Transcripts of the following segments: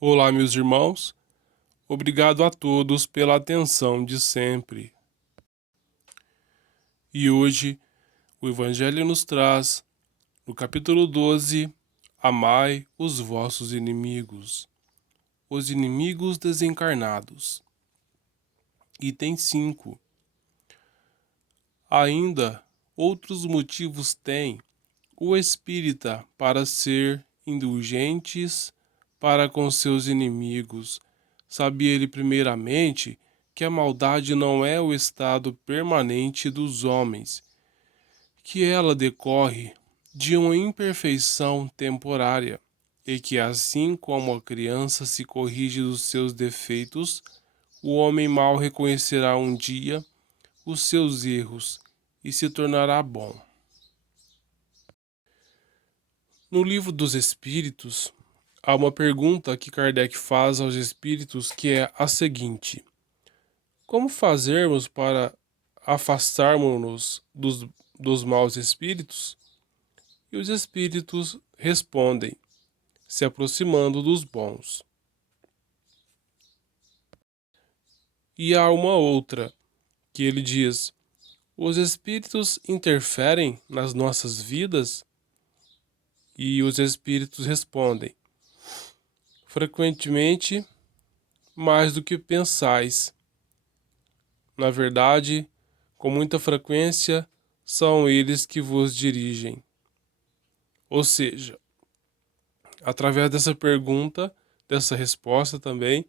Olá, meus irmãos. Obrigado a todos pela atenção de sempre. E hoje o Evangelho nos traz, no capítulo 12, Amai os vossos inimigos, os inimigos desencarnados. Item 5. Ainda outros motivos tem o espírita para ser indulgentes para com seus inimigos. Sabia ele primeiramente que a maldade não é o estado permanente dos homens, que ela decorre de uma imperfeição temporária, e que assim como a criança se corrige dos seus defeitos, o homem mau reconhecerá um dia os seus erros e se tornará bom. No Livro dos Espíritos, há uma pergunta que Kardec faz aos espíritos que é a seguinte: como fazermos para afastarmos-nos dos maus espíritos? E os espíritos respondem: se aproximando dos bons. E há uma outra, que ele diz: os espíritos interferem nas nossas vidas? E os espíritos respondem: frequentemente, mais do que pensais. Na verdade, com muita frequência, são eles que vos dirigem. Ou seja, através dessa pergunta, dessa resposta também,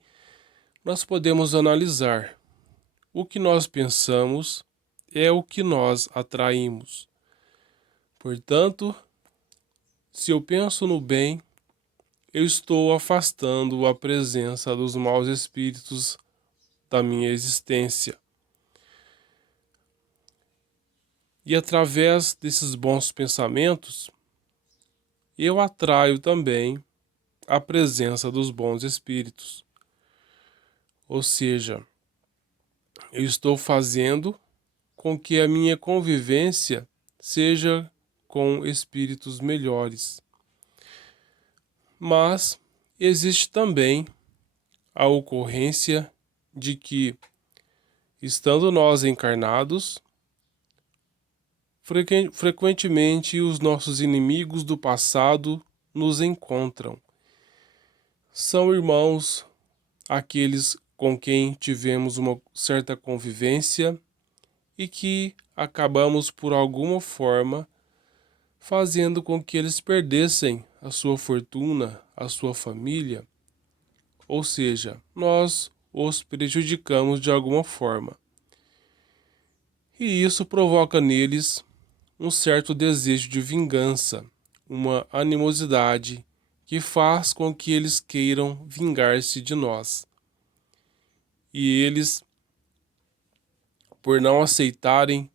nós podemos analisar o que nós pensamos é o que nós atraímos. Portanto, se eu penso no bem, eu estou afastando a presença dos maus espíritos da minha existência. E através desses bons pensamentos, eu atraio também a presença dos bons espíritos. Ou seja, eu estou fazendo com que a minha convivência seja com espíritos melhores. Mas existe também a ocorrência de que, estando nós encarnados, frequentemente os nossos inimigos do passado nos encontram. São irmãos, aqueles com quem tivemos uma certa convivência e que acabamos por alguma forma fazendo com que eles perdessem a sua fortuna, a sua família, ou seja, nós os prejudicamos de alguma forma. E isso provoca neles um certo desejo de vingança, uma animosidade que faz com que eles queiram vingar-se de nós. E eles, por não aceitarem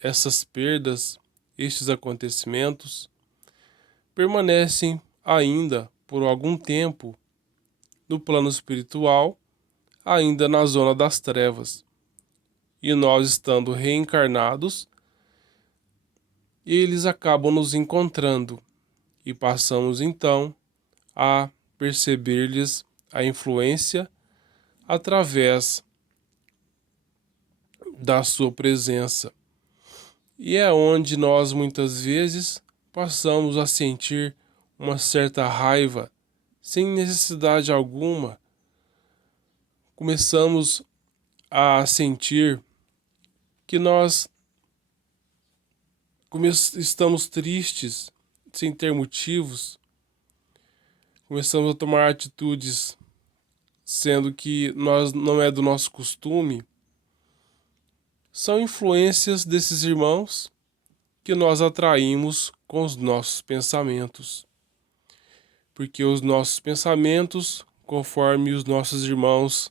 essas perdas, estes acontecimentos, permanecem ainda por algum tempo no plano espiritual, ainda na zona das trevas. E nós, estando reencarnados, eles acabam nos encontrando e passamos então a perceber-lhes a influência através da sua presença. E é onde nós muitas vezes passamos a sentir uma certa raiva, sem necessidade alguma. Começamos a sentir que nós estamos tristes, sem ter motivos. Começamos a tomar atitudes, sendo que não é do nosso costume. São influências desses irmãos que nós atraímos com os nossos pensamentos. Porque os nossos pensamentos, conforme os nossos irmãos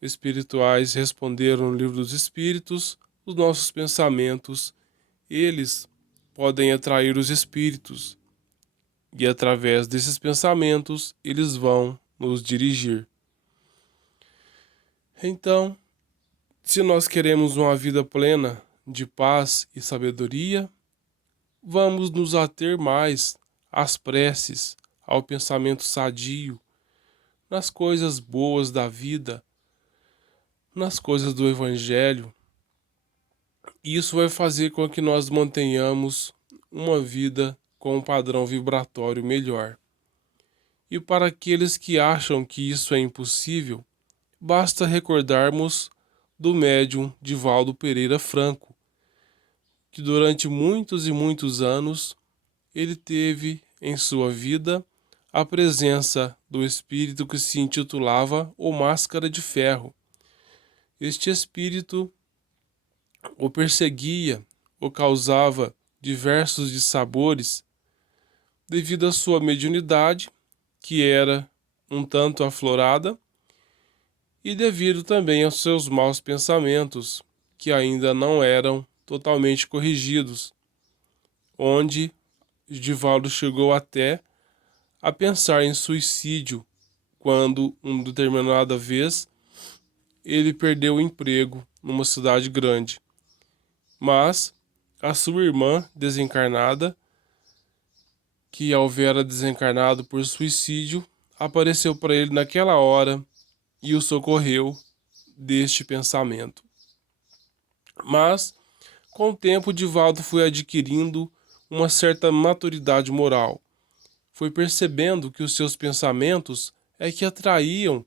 espirituais responderam no Livro dos Espíritos, os nossos pensamentos, eles podem atrair os espíritos. E através desses pensamentos, eles vão nos dirigir. Então, se nós queremos uma vida plena de paz e sabedoria, vamos nos ater mais às preces, ao pensamento sadio, nas coisas boas da vida, nas coisas do Evangelho. E isso vai fazer com que nós mantenhamos uma vida com um padrão vibratório melhor. E para aqueles que acham que isso é impossível, basta recordarmos do médium Divaldo Pereira Franco, que durante muitos e muitos anos ele teve em sua vida a presença do espírito que se intitulava o Máscara de Ferro. Este espírito o perseguia, o causava diversos dissabores devido à sua mediunidade, que era um tanto aflorada, e devido também aos seus maus pensamentos, que ainda não eram totalmente corrigidos, onde Divaldo chegou até a pensar em suicídio quando, uma determinada vez, ele perdeu o emprego numa cidade grande. Mas a sua irmã desencarnada, que ao ver desencarnado por suicídio, apareceu para ele naquela hora e o socorreu deste pensamento. Mas, com o tempo, Divaldo foi adquirindo uma certa maturidade moral. Foi percebendo que os seus pensamentos é que atraíam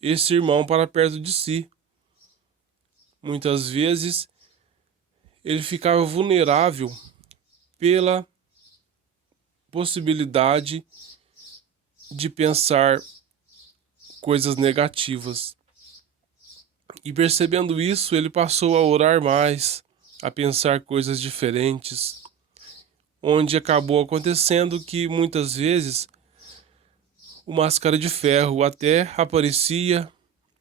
esse irmão para perto de si. Muitas vezes ele ficava vulnerável pela possibilidade de pensar coisas negativas. E percebendo isso, ele passou a orar mais, a pensar coisas diferentes, onde acabou acontecendo que muitas vezes o Máscara de Ferro até aparecia,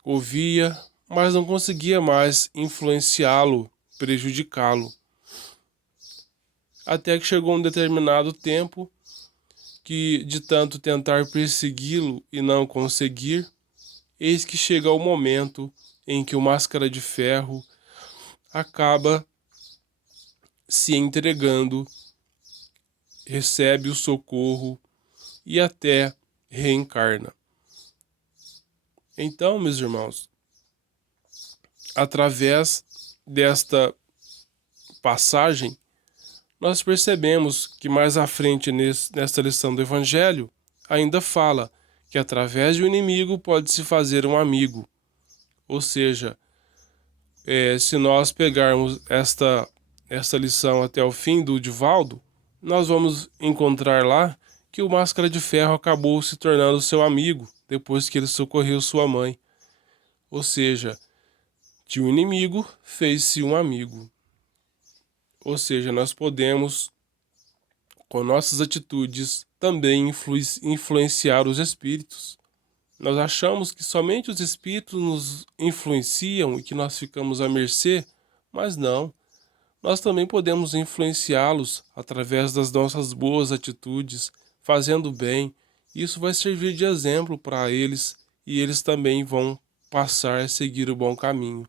ouvia, mas não conseguia mais influenciá-lo, prejudicá-lo. Até que chegou um determinado tempo que, de tanto tentar persegui-lo e não conseguir, eis que chega o momento em que o Máscara de Ferro acaba se entregando, recebe o socorro e até reencarna. Então, meus irmãos, através desta passagem, nós percebemos que mais à frente nesta lição do Evangelho ainda fala que através do inimigo pode-se fazer um amigo. Ou seja, se nós pegarmos esta lição até o fim do Divaldo, nós vamos encontrar lá que o Máscara de Ferro acabou se tornando seu amigo depois que ele socorreu sua mãe. Ou seja, de um inimigo fez-se um amigo. Ou seja, nós podemos, com nossas atitudes, também influenciar os espíritos. Nós achamos que somente os espíritos nos influenciam e que nós ficamos à mercê, mas não. Nós também podemos influenciá-los através das nossas boas atitudes, fazendo bem. Isso vai servir de exemplo para eles e eles também vão passar a seguir o bom caminho.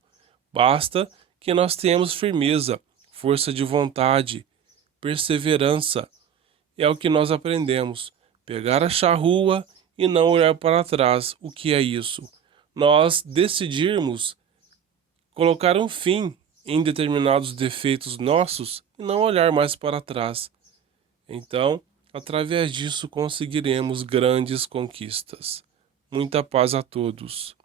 Basta que nós tenhamos firmeza, força de vontade, perseverança. É o que nós aprendemos. Pegar a charrua e não olhar para trás. O que é isso? Nós decidirmos colocar um fim em determinados defeitos nossos e não olhar mais para trás. Então, através disso conseguiremos grandes conquistas. Muita paz a todos.